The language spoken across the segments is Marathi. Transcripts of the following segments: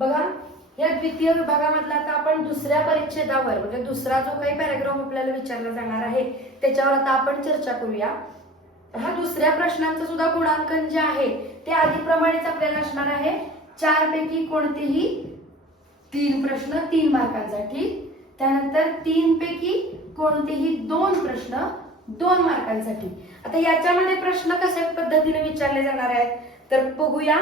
बघा या द्वितीय विभागामधला आता आपण दुसऱ्या परिच्छेदावर म्हणजे दुसरा जो काही पॅराग्राफ आपल्याला विचारला जाणार आहे त्याच्यावर आता आपण चर्चा करूया. हा दुसऱ्या प्रश्नांचं सुद्धा गुणांकन जे आहे ते आधीप्रमाणेच आपल्याला असणार आहे. चार पैकी कोणतेही तीन प्रश्न तीन मार्कांसाठी. त्यानंतर तीन पैकी कोणतेही दोन प्रश्न दोन मार्कांसाठी. आता याच्यामध्ये प्रश्न कशा पद्धतीने विचारले जाणार आहेत? तर बघूया.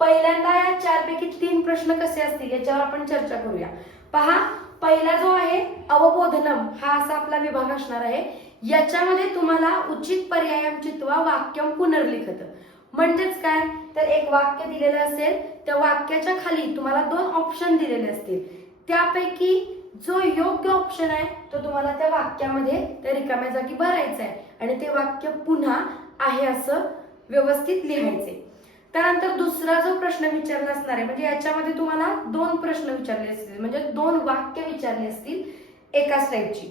पहिल्यांदा या चारपैकी तीन प्रश्न कसे असतील याच्यावर आपण चर्चा करूया. पहा पहिला जो आहे अवबोधनम हा असा आपला विभाग असणार आहे. याच्यामध्ये तुम्हाला उचित पर्यायम चित्वा वाक्यम पुनर्लिखत. म्हणजेच काय? तर एक वाक्य दिलेलं असेल त्या वाक्याच्या खाली तुम्हाला दोन ऑप्शन दिलेले असतील. त्यापैकी जो योग्य ऑप्शन आहे तो तुम्हाला त्या वाक्यामध्ये त्या रिकाम्या जागी भरायचा आहे. आणि ते वाक्य पुन्हा आहे असं व्यवस्थित लिहायचे त्यानंतर दुसरा जो प्रश्न विचारला असणार आहे म्हणजे याच्यामध्ये तुम्हाला दोन प्रश्न विचारले असतील म्हणजे दोन वाक्य विचारले असतील एकाच टाईपची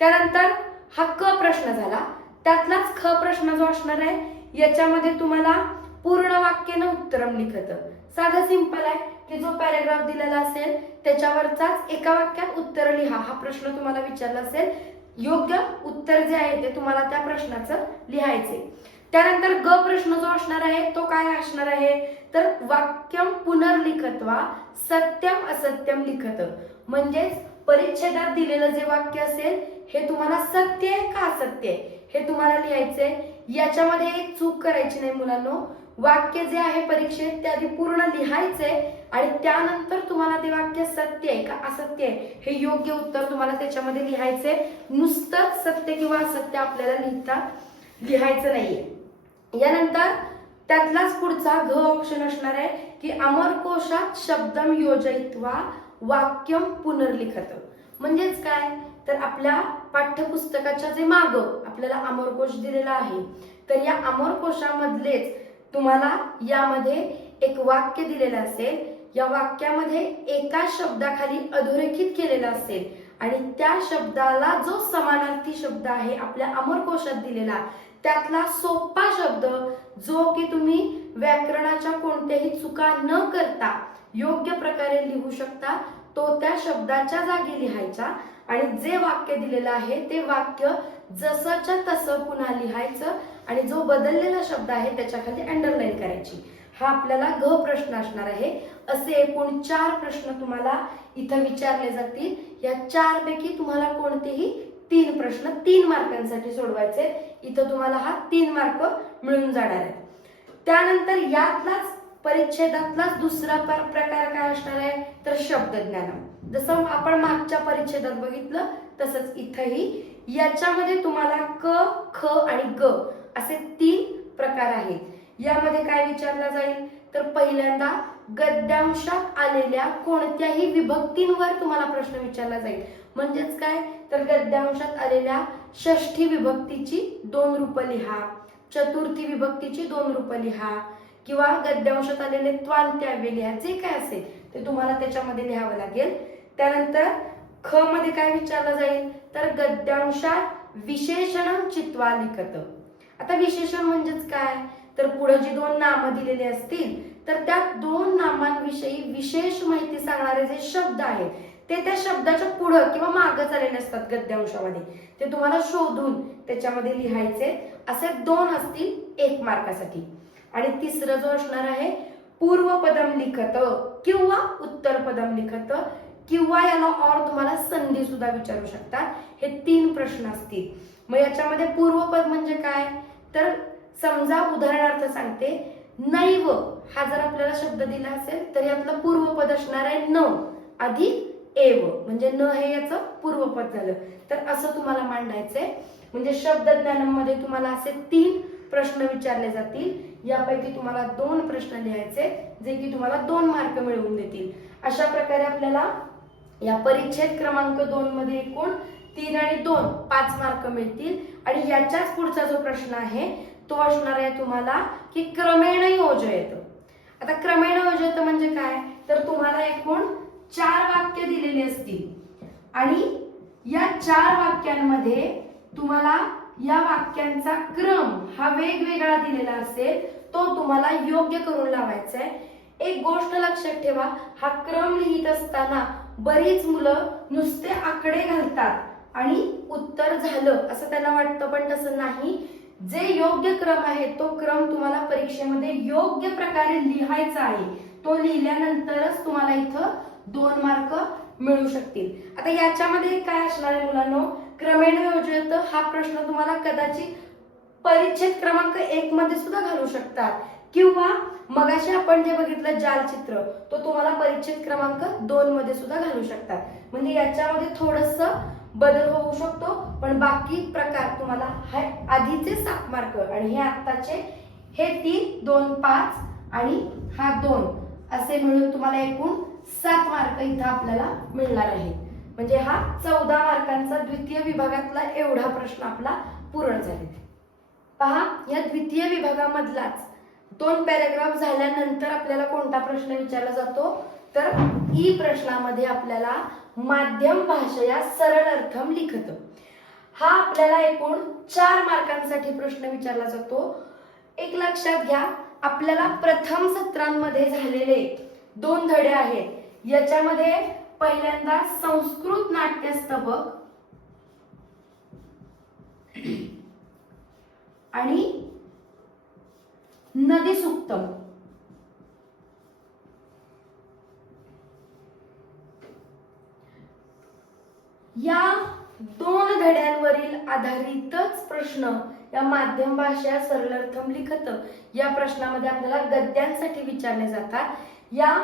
त्यानंतर हा क प्रश्न झाला. त्यातलाच ख प्रश्न जो असणार आहे याच्यामध्ये तुम्हाला पूर्ण वाक्यानं उत्तरम लिखत साधं सिंपल आहे की जो पॅरेग्राफ दिलेला असेल त्याच्यावरचाच एका वाक्यात उत्तर लिहा. हा प्रश्न तुम्हाला विचारला असेल योग्य उत्तर जे आहे ते तुम्हाला त्या प्रश्नाचं लिहायचे त्यानंतर ग प्रश्न जो असणार आहे तो काय असणार आहे? तर वाक्यम पुनर्लिखत्वा सत्यम असत्यम लिखत. म्हणजेच परिच्छेदात दिलेलं जे वाक्य असेल हे तुम्हाला सत्य आहे का असत्य आहे? हे तुम्हाला लिहायचंय. याच्यामध्ये एक चूक करायची नाही मुलांनो. वाक्य जे आहे परीक्षेत ते आधी पूर्ण लिहायचंय आणि त्यानंतर तुम्हाला ते वाक्य सत्य आहे का असत्य आहे? हे योग्य उत्तर तुम्हाला त्याच्यामध्ये लिहायचंय. नुसतंच सत्य किंवा असत्य आपल्याला लिहिता लिहायचं नाहीये. यानंतर त्यातलाच पुढचा घ ऑप्शन असणार आहे की अमरकोशात शब्दम योजयित्वा वाक्यम पुनर्लिखत. म्हणजेच काय? तर आपल्या पाठ्यपुस्तकाच्या जे माग आपल्याला अमरकोश दिलेला आहे तर या अमरकोशामधलेच तुम्हाला यामध्ये एक वाक्य दिलेलं असेल. या वाक्यामध्ये एका शब्दाखाली अधोरेखित केलेलं असेल आणि त्या शब्दाला जो समानार्थी शब्द आहे आपल्या अमरकोशात दिलेला त्यातला सोपा शब्द जो की तुम्ही व्याकरणाच्या कोणत्याही चुका न करता योग्य प्रकारे लिहू शकता तो त्या शब्दाच्या जागी लिहायचा. आणि जे वाक्य दिलेलं आहे ते वाक्य जसंच्या तसं पुन्हा लिहायचं. आणि जो बदललेला शब्द आहे त्याच्याखाली अंडरलाईन करायची. हा आपल्याला घ प्रश्न असणार आहे. असे एकूण चार प्रश्न तुम्हाला इथं विचारले जातील. या चार पैकी तुम्हाला कोणतेही तीन प्रश्न तीन मार्कांसाठी सोडवायचे इथं तुम्हाला हा तीन मार्क मिळून जाणार आहेत. त्यानंतर यातलाच परिच्छेदातलाच दुसरा प्रकार काय असणार आहे? तर शब्दज्ञान. जसं आपण मागच्या परिच्छेदात बघितलं तसंच इथंही. याच्यामध्ये तुम्हाला क ख आणि ग असे तीन प्रकार आहेत. यामध्ये काय विचारला जाईल? तर पहिल्यांदा गद्यांशात आलेल्या कोणत्याही विभक्तींवर तुम्हाला प्रश्न विचारला जाईल. म्हणजेच काय? तर गद्यांशात आलेल्या षष्ठी विभक्तीची दोन रूप लिहा. चतुर्थी विभक्तीची दोन रूप लिहा. किंवा गद्यांशात आलेले त्वांत्याव्य लिहा. जे काय असेल ते तुम्हाला त्याच्यामध्ये लिहावं लागेल. त्यानंतर ख मध्ये काय विचारलं जाईल? तर गद्यांशात विशेषण चित्वा लिखत. आता विशेषण म्हणजेच काय? तर पुढे जी दोन नामं दिलेली असतील तर त्या दोन नामांविषयी विशेष माहिती सांगणारे जे शब्द आहेत ते त्या शब्दाच्या पुढं किंवा मागं झालेले असतात गद्यांशामध्ये ते तुम्हाला शोधून त्याच्यामध्ये लिहायचे. असे दोन असतील एक मार्कासाठी. आणि तिसरं जो असणार आहे पूर्वपदम लिखत किंवा उत्तर पदम लिखत किंवा याला और तुम्हाला संधी सुद्धा विचारू शकतात हे तीन प्रश्न असतील. मग याच्यामध्ये पूर्वपद म्हणजे काय? तर समजा उदाहरणार्थ सांगते नैव हा जर आपल्याला शब्द दिला असेल तर यातलं पूर्वपद असणार आहे न. अधिक एव म्हणजे न हे याचं पूर्वपद झालं. तर असं तुम्हाला मांडायचंय. म्हणजे शब्दज्ञानामध्ये तुम्हाला असे तीन प्रश्न विचारले जातील. यापैकी तुम्हाला दोन प्रश्न लिहायचे जे की तुम्हाला दोन मार्क मिळवून देतील. अशा प्रकारे आपल्याला या परिच्छेद क्रमांक दोन मध्ये एकूण तीन आणि दोन पाच मार्क मिळतील. आणि याच्याच पुढचा जो प्रश्न आहे तो असणार आहे तुम्हाला की क्रमेण योजयत. आता क्रमेण योजयत म्हणजे काय? तर तुम्हाला एकूण चार वाक्य दिलेली असतील. आणि या चार वाक्यांमध्ये तुम्हाला या वाक्यांचा क्रम हा वेगवेगळा दिलेला असेल तो तुम्हाला योग्य करून लावायचा आहे. एक गोष्ट लक्षात ठेवा हा क्रम लिहित असताना बरीच मुलं नुसते आकडे घालतात आणि उत्तर झालं असं त्यांना वाटतं पण तसं नाही. जे योग्य क्रम आहे तो क्रम तुम्हाला परीक्षेमध्ये योग्य प्रकारे लिहायचा आहे. तो लिहिल्यानंतरच तुम्हाला इथं दोन मार्क मिळू शकतील. आता याच्यामध्ये काय असणार आहे मुलांनो? क्रमेण योजत हा प्रश्न तुम्हाला कदाचित परिच्छेद क्रमांक एक मध्ये सुद्धा घालू शकतात. किंवा मगाशी आपण जे बघितलं जालचित्र तो तुम्हाला परिच्छेद क्रमांक दोन मध्ये सुद्धा घालू शकतात. म्हणजे याच्यामध्ये थोडस बदल होऊ शकतो पण बाकी प्रकार तुम्हाला आधीचे सात मार्क आणि हे आत्ताचे हे तीन दोन पाच आणि हा दोन असे मिळून तुम्हाला एकूण सात मार्क इथं आपल्याला मिळणार आहे. म्हणजे हा चौदा मार्कांचा द्वितीय विभागातला एवढा प्रश्न आपला पूर्ण झाले पहा या द्वितीय विभागामधलाच दोन पॅराग्राफ झाल्यानंतर आपल्याला कोणता प्रश्न विचारला जातो? तर ई प्रश्नामध्ये आपल्याला माध्यम भाषया सरळ अर्थम लिखत. हा आपल्याला एकूण चार मार्कांसाठी प्रश्न विचारला जातो. एक लक्षात घ्या आपल्याला प्रथम सत्रांमध्ये झालेले दोन धडे आहेत. याच्यामध्ये पहिल्यांदा संस्कृत नाट्यस्तबक आणि नदी सुक्तम. या दोन धड्यांवरील आधारितच प्रश्न या माध्यम भाषा सरलार्थम लिखत. या प्रश्नामध्ये आपल्याला गद्यांसाठी विचारले जातात. या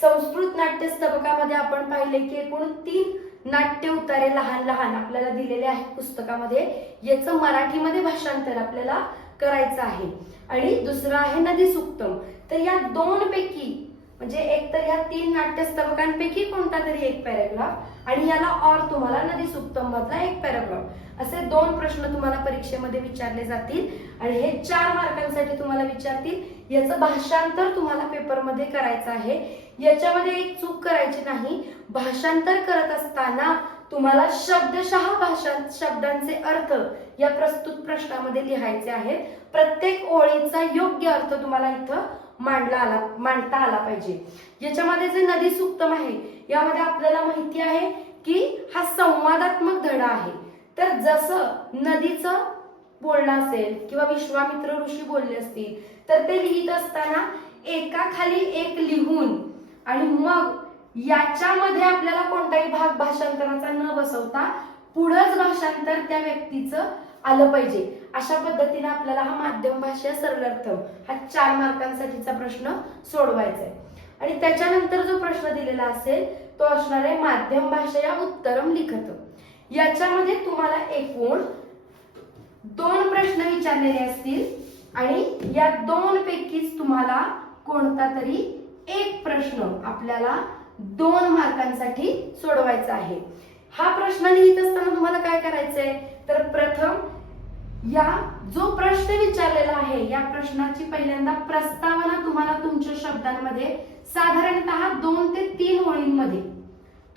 संस्कृत नाट्य स्तबकामध्ये आपण पाहिले की एकूण तीन नाट्य उतारे लहान लहान आपल्याला दिलेले आहेत पुस्तकामध्ये. याचं मराठीमध्ये भाषांतर आपल्याला करायचं आहे. आणि दुसरं आहे नदी सुक्तम. तर या दोन पैकी म्हणजे एक तर या तीन नाट्यस्तबकांपैकी कोणता तरी एक पॅराग्राफ आणि याला और तुम्हाला नदी सुक्तम मधला एक पॅराग्राफ. असे दोन प्रश्न तुम्हाला परीक्षेमध्ये विचारले जातील आणि हे चार मार्कांसाठी तुम्हाला विचारतील. याचं भाषांतर तुम्हाला पेपरमध्ये करायचं आहे. याच्यामध्ये एक चूक करायची नाही. भाषांतर करत असताना तुम्हाला शब्दशः भाषा शब्दांचे अर्थ या प्रस्तुत प्रश्नामध्ये लिहायचे आहेत प्रत्येक ओळीचा योग्य अर्थ तुम्हाला इथं मांडला आला मांडता आला पाहिजे. याच्यामध्ये जे नदी सुक्तम आहे यामध्ये आपल्याला माहिती आहे की हा संवादात्मक धडा आहे. तर जसं नदीचं बोलणं असेल किंवा विश्वामित्र ऋषी बोलले असतील तर ते लिहित असताना एकाखाली एक लिहून आणि मग याच्यामध्ये आपल्याला कोणताही भाग भाषांतराचा न बसवता पुढंच भाषांतर त्या व्यक्तीचं आलं पाहिजे. अशा पद्धतीने आपल्याला हा माध्यम भाषा सरलार्थ हा चार मार्कांसाठीचा प्रश्न सोडवायचा आहे. आणि त्याच्यानंतर जो प्रश्न दिलेला असेल तो असणार आहे माध्यम भाषा या उत्तरम लिखत याच्यामध्ये तुम्हाला एकूण दोन प्रश्न विचारलेले असतील आणि या दोन पैकीच तुम्हाला कोणता तरी एक प्रश्न आपल्याला दोन मार्कांसाठी सोडवायचा आहे. हा प्रश्न लिहित असताना तुम्हाला काय करायचंय? तर प्रथम या जो प्रश्न विचारलेला आहे या प्रश्नाची पहिल्यांदा प्रस्तावना तुम्हाला तुमच्या शब्दांमध्ये साधारणतः दोन ते तीन ओळींमध्ये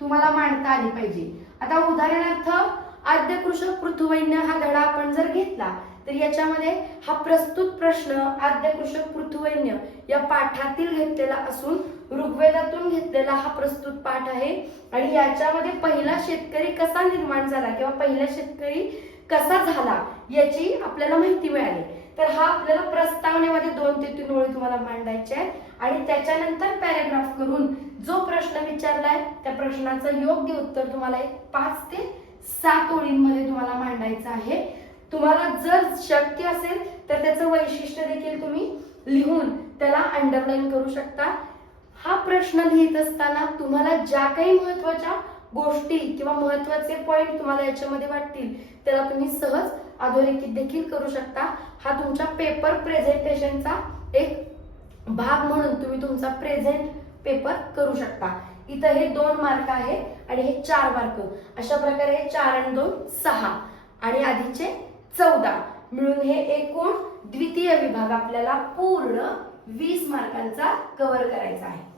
तुम्हाला मांडता आली पाहिजे. आता उदाहरणार्थ आद्य कृषक पृथुवैन्य हा धडा आपण जर घेतला तर याच्यामध्ये हा प्रस्तुत प्रश्न आद्य कृषक पृथुवैन्य या पाठातील घेतलेला असून ऋग्वेदातून घेतलेला हा प्रस्तुत पाठ आहे. आणि याच्यामध्ये पहिला शेतकरी कसा निर्माण झाला किंवा पहिला शेतकरी कसा झाला याची आपल्याला माहिती मिळाली. तर हा आपल्याला प्रस्तावनेमध्ये दोन ते तीन ओळी तुम्हाला मांडायच्या आहे आणि त्याच्यानंतर पॅराग्राफ करून जो प्रश्न विचारलाय त्या प्रश्नाचं योग्य उत्तर तुम्हाला एक पाच ते सात ओळींमध्ये तुम्हाला मांडायचं आहे. तुम्हाला जर शक्य असेल तर त्याचं वैशिष्ट्य देखील तुम्ही लिहून त्याला अंडरलाईन करू शकता. हा प्रश्न लिहित असताना तुम्हाला ज्या काही महत्त्वाच्या गोष्टी किंवा महत्त्वाचे पॉइंट तुम्हाला याच्यामध्ये वाटतील त्याला तुम्ही सहज अधोरेखित देखील करू शकता. हा तुमच्या पेपर प्रेझेंटेशनचा एक भाग म्हणून तुम्ही तुमचा प्रेझेंट पेपर करू शकता. इथं हे दोन मार्क आहे आणि हे चार मार्क अशा प्रकारे हे चार आणि दोन सहा. आणि आधीचे चौदा. मिळून हे एकूण द्वितीय विभाग आपल्याला पूर्ण वीस मार्कांचा कव्हर करायचा आहे.